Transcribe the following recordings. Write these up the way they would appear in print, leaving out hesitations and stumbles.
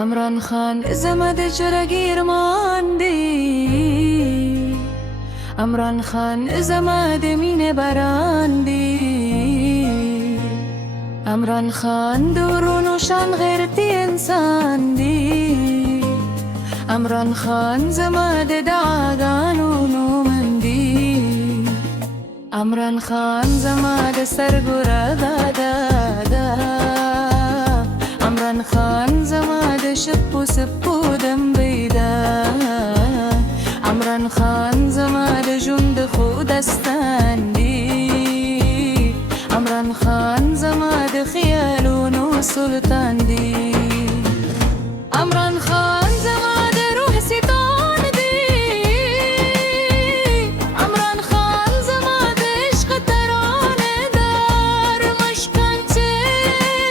عمران خان زمد جرگیر ماندی، عمران خان زمد مین براندی، عمران خان درون و شان غیرتی انسان دی، عمران خان زمد دعاگان و نومندی، عمران خان زمد سرگره دادا، عمران خان زمد شپو سپو دم بیدا، عمران خان زمد جند خودستان دی، عمران خان زمد خیالون و سلطان دی، عمران خان زمد روح ستان دی، عمران خان زمد عشق ترانه دار، مشکن چه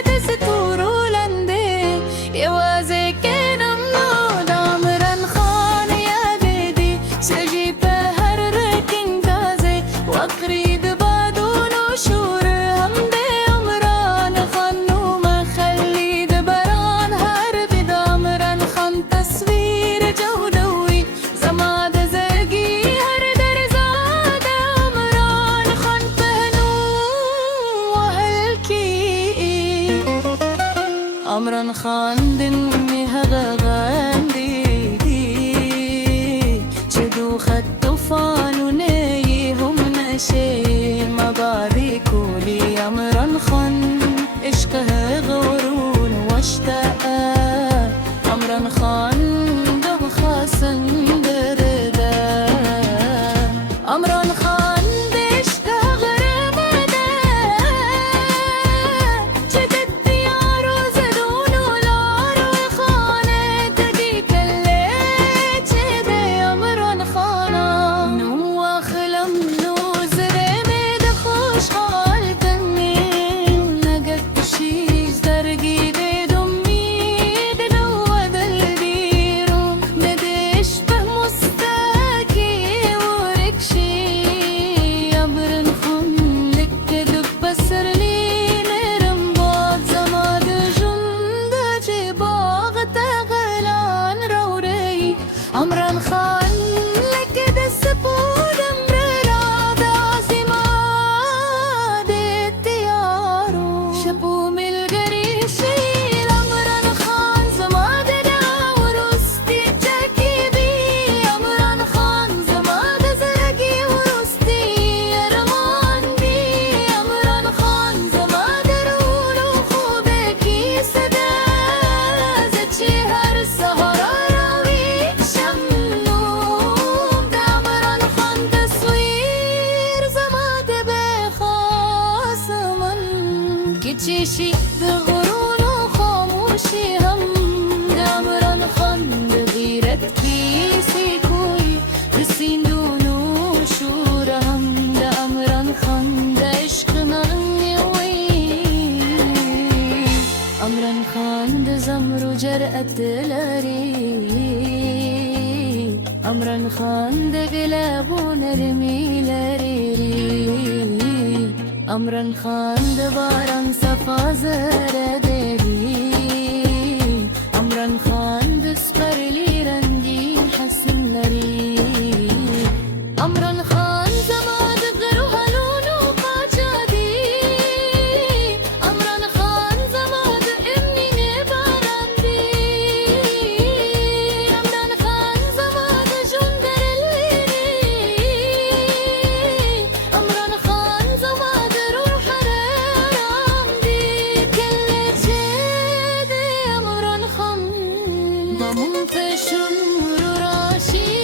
دستورو لنده یوازه کنم نود، عمران خان یاد دی سجی به هر رکن تازه وقرید بادون و شور همده، عمران خان و مخلید بران هر بد، عمران خان تصویر جودوی زماد زرگی هر در زاده، عمران خان پهنو و هلکی، عمران خان دن می هغاندی چه دو خط طوفان و نیهم نشی مبادی کولی، عمران خان عشقه غورون واشتاق، عمران خان دم خاصن دردا، عمران خان دشته غرمده جدد دیار و زدون و لار و خانه تدی کله چه ده، عمران خانا نو اخلم نو زرمه ده خوشحال تنین نگت شیز درگی ده دمید نو دل بیرون ندش به مستاکی و رکشی، عمران خان لکه دک بسر لی نرم باد زماد جنده چه باغ تغلان رو ری، عمران خان لکه دست بودم را دازیما دیارو شبو ملگری شیر، عمران خان زماد داورستی چکی بی، عمران خان زماد زرگی ورستی ارمان بی، عمران خان زماد رولو خوبکی صدا زچی هر سهرا راوی شمنوم ده، عمران خان تصویر زماد بخاص من که چشی ده غرون و خاموشی هم، ده عمران خان ده غیرت کیسی کوی رسین دونو شور هم، ده عمران خان ده عشق نغنیوی، عمران خان ده زمر و جرأت لاری، عمران خان ده قلب و نرمی لری، عمران خان ده باران صفا زرده دی، عمران خان ده سپرلی رنگین حسن لری، عمران خان زماد غرو هلون و قاچادی، عمران خان زماد امنین باراندی، عمران خان زماد جندر الویری، عمران خان زماد روح رامدی کل جد، عمران خان ضمون فشن راشی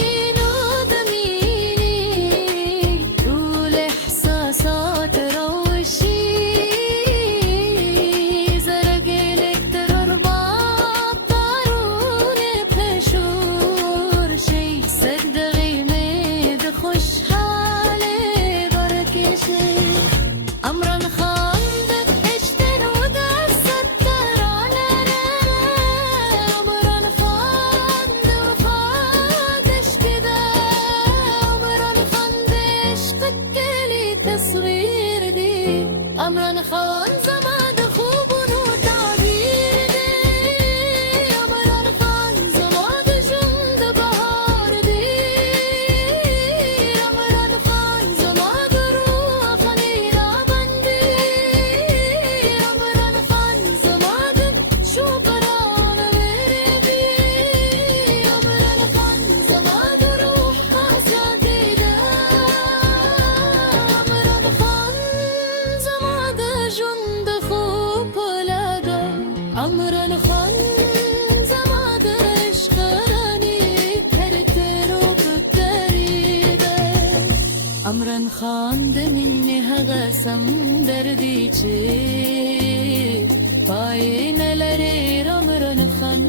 عمران خان دمینه هغسم دردی چه پای نلره عمران خان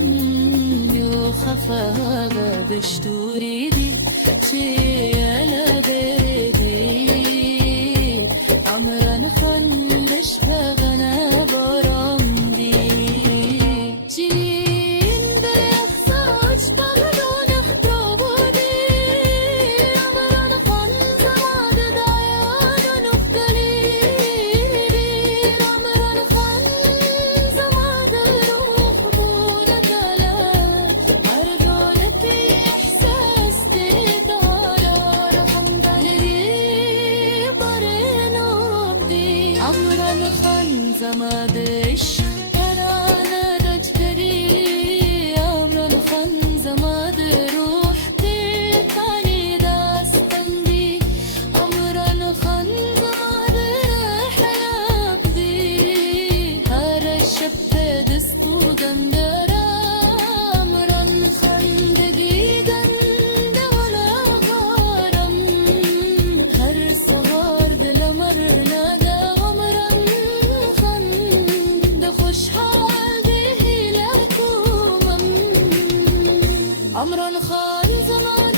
یو خفاغ بشتوری دی چه یلده دی عمران خان بشفغنا بارام دی چنین برخصاش بغدان اخترابو دی عمران خان زماد دایان و نختلی عمران خان زماد روح بولكالا عرضولتي احساس تدارا رحم دالري بارينو بدي عمران خان زمادش ترانا رجكري عمران خان زماد روح تلقاني داستندي عمران خان زماد رحلة بدي هر الشب دستو دندرا عمران خان دقيقا ولا غارم هر صغار دلمر نادا عمران خان دخوش حال به لكم عمران خان زمان